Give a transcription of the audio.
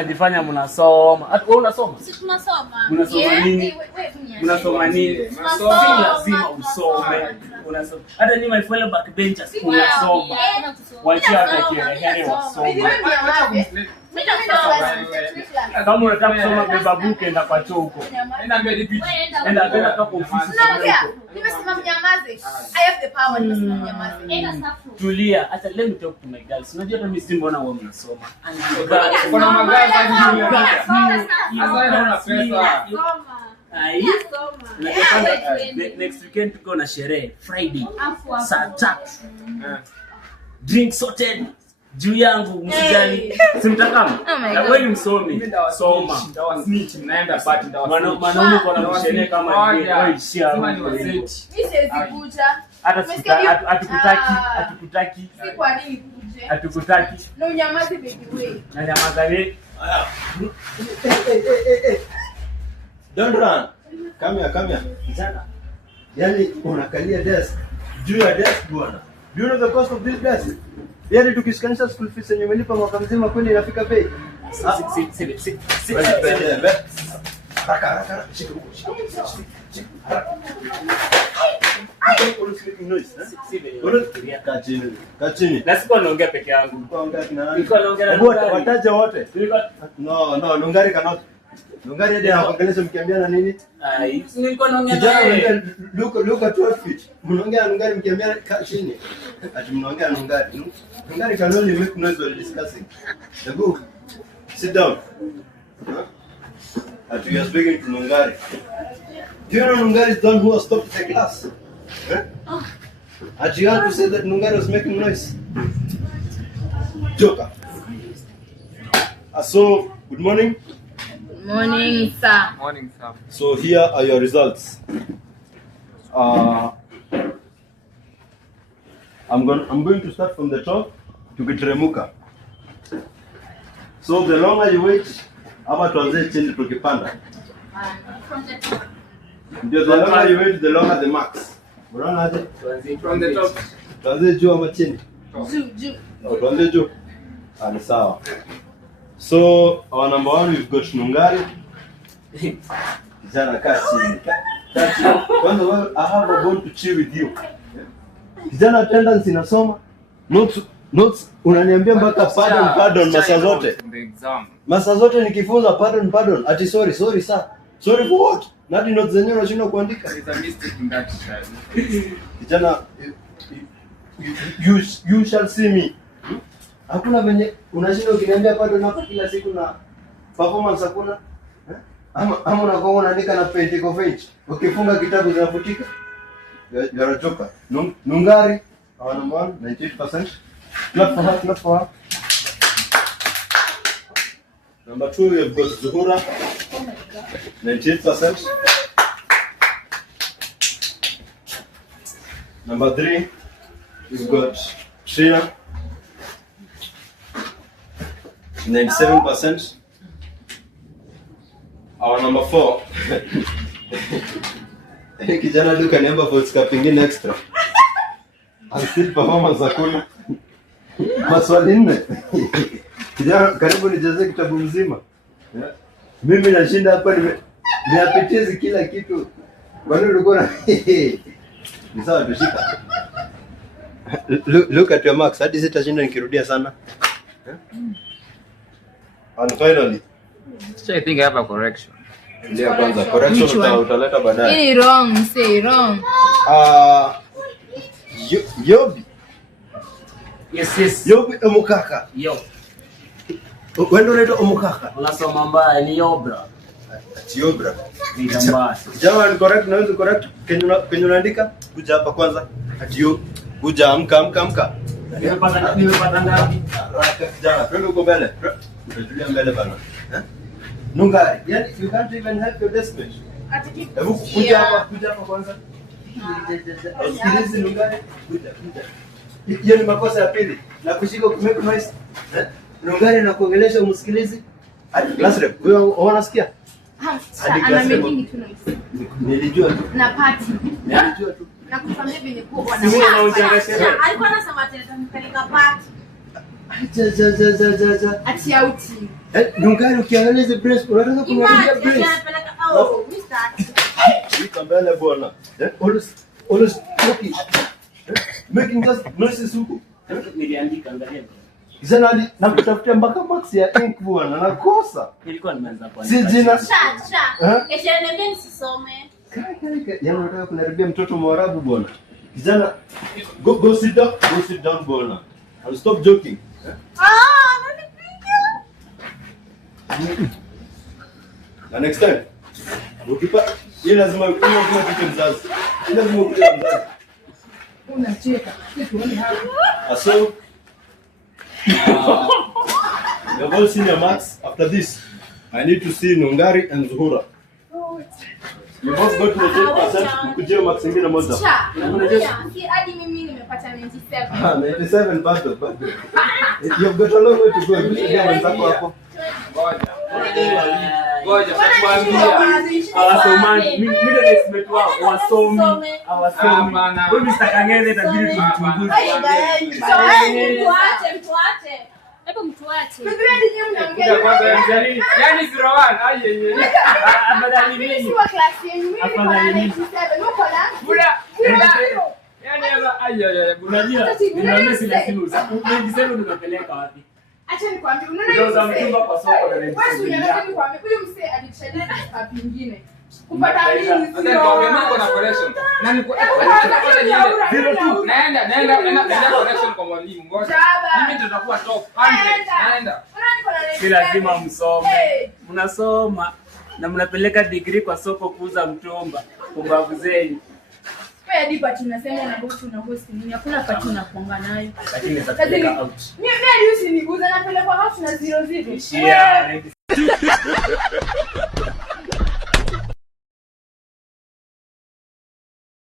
Najifanya mnasoma. Hata wewe unasoma? Sisi tunasoma. Unasoma nini? Unasoma nini? Si lazima usome. Unasoma. Hata ni my fellow backbenchers unasoma. Wacha hata kirehere wasoma. Kama unataka kusoma beba book enda kwa choo huko. Enda kwa ofisi. Nimesema mnyamaze. I have the power, nimesema mnyamaze. Tulia. Acha let me talk to my girls. Unajua hata mimi mbona wao mnasoma. Kuna magari next weekend tuko na sherehe Friday saa 3. Drink sorted juu yangu msijali. Simtakama. Na wewe msomi. Soma. snitch mnaenda party Maneno kwa sherehe kama hiyo wewe ishia. Mimi siwezi kuja. Hata hatukutaki. Si kwa nini kuje? Hatukutaki. Na unyamaze baby wewe. Na nyamaza wewe. Don't run. Come here. Kijana. Yaani unakalia desk. Juu ya desk bwana. Do you know the cost of this desk? Yaani tukishikanisha school fees yenye umelipa mwaka mzima kweli inafika bei. Haraka. Shika huko. Kachini. Na siko naongea peke yangu. Niko naongea na wataja wote. No, Nungari cannot. Nungari hadi anakuongelesha mkiambiana nini? Niko naongea naye. Look at what fit. Mnaongea Nungari mkiambiana chini. Ati mnaongea Nungari. Nungari can only make noise while discussing. Go. Sit down. Ati you are speaking to Nungari. Do you know Nungari is the one who has stopped the class? Ati you want to say that Nungari was making noise? Joker. So, good morning. Morning, sir. Morning, sir. So here are your results. I'm going to start from the top to Kiteremuka. So the longer you wait, ama tuanze chini tukipanda. From the top. The longer you wait, the longer the marks. Unaona aje? From the top. Tuanze juu ama chini? Juu. Tuanze juu. Ni sawa. So our number 1 we've got Nungari. Kijana kaa chini. Kwanza wewe I have a bone to chew with you. Kijana attendance inasoma. Notes unaniambia mpaka pardon masaa zote. The exam. Masaa zote nikifunza pardon. Ati sorry sir. Sorry for what? Nadi notes zenyewe unashindwa kuandika. There is a mistake in that child. Kijana you shall see me. Hakuna venye unashinda ukiniambia pardon hapa kila siku na performance hakuna. Ama unakuwa unaandika na pen iko fake. Ukifunga kitabu zinafutika. You are a joker. Nungari, our number 1, 98%. Clap for her. Number 2, we have got Zuhura. 98%. Number 3, we've got Trina. 97%. Our number 4. Kijana duka niamba for scaping extra. I'm still performance hakuna. Maswali 4. Kijana karibu nijaze kitabu mzima. Mimi nashinda hapa niapitizi kila kitu. Kwani ulikuwa na ni sawa tushika. Look at your marks. Hadi sitashinda nikirudia sana. And finally, So I think I have a correction. ndio kwanza correction utaleta baadaye. Any wrong, say wrong. Yobi. Yes. Yobi omukaka. Yo. Wewe ndio unaitwa omukaka. Unasoma mbaya ni Yobra. Yobra. Ni mbaya. Jamani correct na wewe correct. Kenye unaandika kuja hapa kwanza. Ati kuja amka. Nimepata ngapi? Jana twende uko mbele. Tulia mbele bana. Nungari. Yani you can't even help your deskmate. Hebu kuja hapa kwanza. Usikilize Nungari. Kuja. Hiyo ni makosa ya pili. Na kushika kumake noise. Nungari na kuongelesha umsikilize. Class rep. Wewe unasikia? Ana making it noise. Nilijua tu. Na party. Nilijua tu. Na kufanya vile kwa Alikuwa anasema tena mpeleka party. Acha. Ati outing. Nungari ukiangalia hizo brace, unataka kuniambia brace. Oh, Mr. Mbele bwana. Always talking. Making just noises huko. Niliandika angalia. Zanadi na kutafutia mpaka max ya ink bwana, nakosa. Nilikuwa nimeanza kuandika. Si jina. Sha. Kesho niambie nisisome. Yaani unataka kunaribia mtoto Mwarabu bwana. Kijana, go sit down bwana. I'll stop joking. Na next time ukipa hii lazima kitu mzazi. Lazima ukuje mzazi. Unacheka. Tuone hapa. So you've all seen your marks. After this, I need to see Nungari and Zuhura. You both go to the 10%. Kujia marks ingine moja. Cha. Si hadi mimi nimepata 97. 97 bado. You've got a long way to go. Ndio wenzako hapo. Ngoja tukwambia. Hawasomani. Mimi ndio estimate wao. Hawasomi. Wewe Mr. Kangeze itabidi tuchunguze. Mtuache. Hebu mtuache. Kuja kwanza yani 01 aye. Afadhali mimi. Si wa class yenu. Mimi niko na 97. Uko na? Buda. Yani ama aye. Unajua, niambie si lazima usiseme unapeleka wapi. Acha nikwambie, Unauza mtumba kwa soko na wewe unataka nikwambie huyu msee alitusaidia na pingine. Kupata nini? Ndio kwa na correction. Na ni naenda correction kwa mwalimu. Ngoja. Mimi tutakuwa top 100. Naenda. Si lazima msome. Mnasoma na mnapeleka degree kwa soko kuuza mtumba. Kumbavu zenu. Wewe hadi pati unasema una boss una host nini? Hakuna pati unakuanga nayo. Lakini zapeleka out. Mimi hadi usiniguza napeleka out na 00. Yeah.